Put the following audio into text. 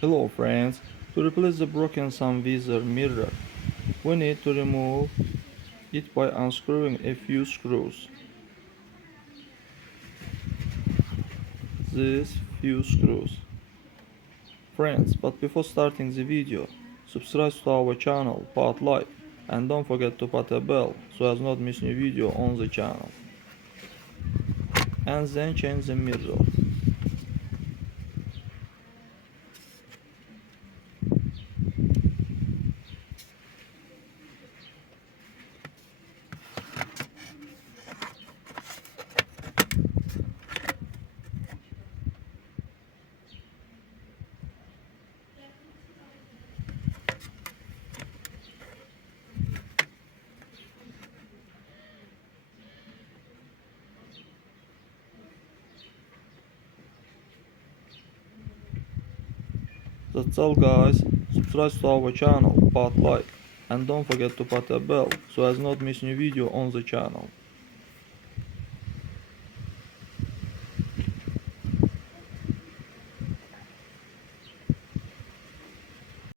Hello friends, to replace the broken Sunvisor mirror, we need to remove it by unscrewing a few screws. These few screws. Friends, but before starting the video, subscribe to our channel, put like, and don't forget to put a bell so as not miss new video on the channel. And then change the mirror. That's all guys, subscribe to our channel, put like, and don't forget to put a bell so as not miss new video on the channel.